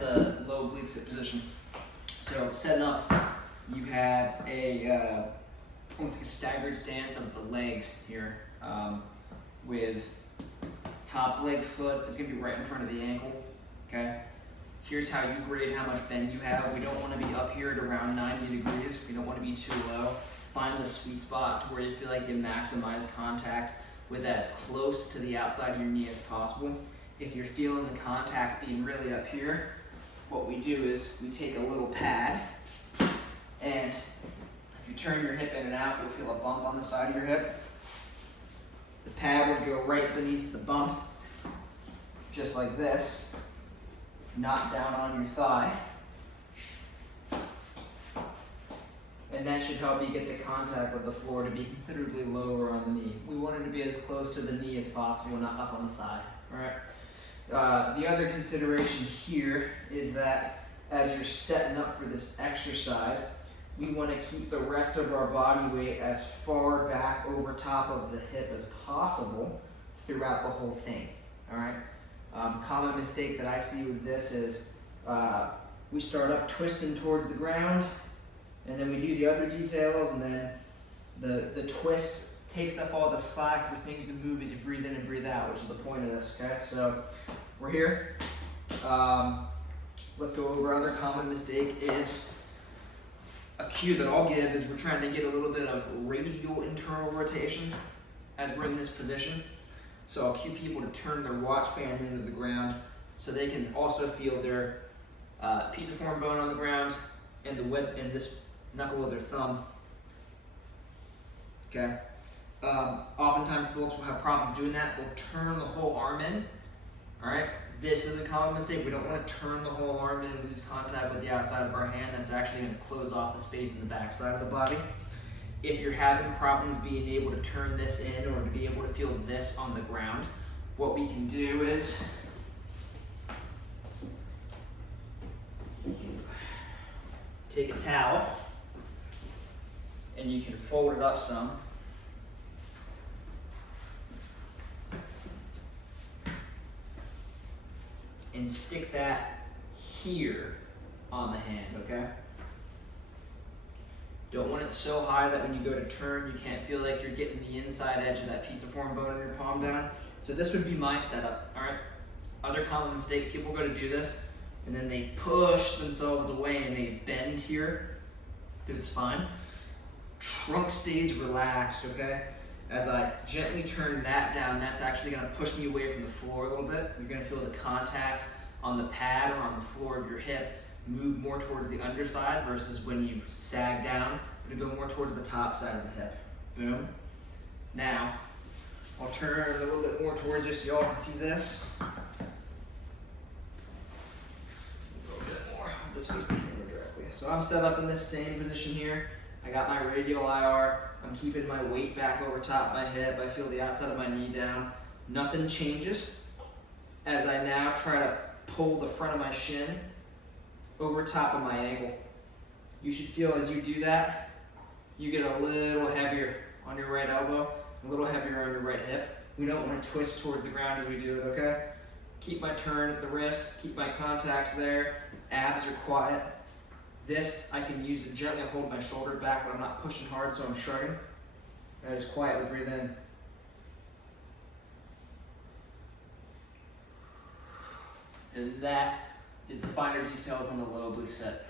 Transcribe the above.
the low oblique sit position. So setting up, you have a almost like a staggered stance of the legs here, with top leg foot is going to be right in front of the ankle. Okay. Here's how you grade how much bend you have. We don't want to be up here at around 90 degrees. We don't want to be too low. Find the sweet spot to where you feel like you maximize contact with as close to the outside of your knee as possible. If you're feeling the contact being really up here, what we do is we take a little pad, and if you turn your hip in and out, you'll feel a bump on the side of your hip. The pad would go right beneath the bump, just like this, not down on your thigh. And that should help you get the contact with the floor to be considerably lower on the knee. We want it to be as close to the knee as possible, not up on the thigh. All right. The other consideration here is that as you're setting up for this exercise, we want to keep the rest of our body weight as far back over top of the hip as possible throughout the whole thing. All right. Common mistake that I see with this is we start up twisting towards the ground, and then we do the other details, and then the twist takes up all the slack for things to move as you breathe in and breathe out, which is the point of this, okay? So we're here. Let's go over other common mistake is a cue that I'll give is we're trying to get a little bit of radial internal rotation as we're in this position. So I'll cue people to turn their watch band into the ground so they can also feel their pisiform bone on the ground and this knuckle of their thumb. Okay. Oftentimes folks will have problems doing that. They'll turn the whole arm in. All right. This is a common mistake. We don't want to turn the whole arm in and lose contact with the outside of our hand. That's actually going to close off the space in the back side of the body. If you're having problems being able to turn this in or to be able to feel this on the ground, what we can do is take a towel and you can fold it up some. And stick that here on the hand, okay? Don't want it so high that when you go to turn, you can't feel like you're getting the inside edge of that pisiform bone in your palm down. So this would be my setup, all right? Other common mistake, people go to do this, and then they push themselves away and they bend here through the spine. Trunk stays relaxed, okay? As I gently turn that down, that's actually gonna push me away from the floor a little bit. You're gonna feel the contact on the pad or on the floor of your hip move more towards the underside versus when you sag down, it'll go more towards the top side of the hip. Boom. Now, I'll turn a little bit more towards you so y'all can see this. A little bit more. This face the camera directly. So I'm set up in this same position here. I got my radial IR. I'm keeping my weight back over top of my hip. I feel the outside of my knee down. Nothing changes as I now try to pull the front of my shin over top of my ankle. You should feel as you do that, you get a little heavier on your right elbow, a little heavier on your right hip. We don't want to twist towards the ground as we do it, okay? Keep my turn at the wrist, keep my contacts there, abs are quiet. This, I can use to gently hold my shoulder back, but I'm not pushing hard, so I'm shrugging. And I just quietly breathe in. And that is the finer details on the low oblique set.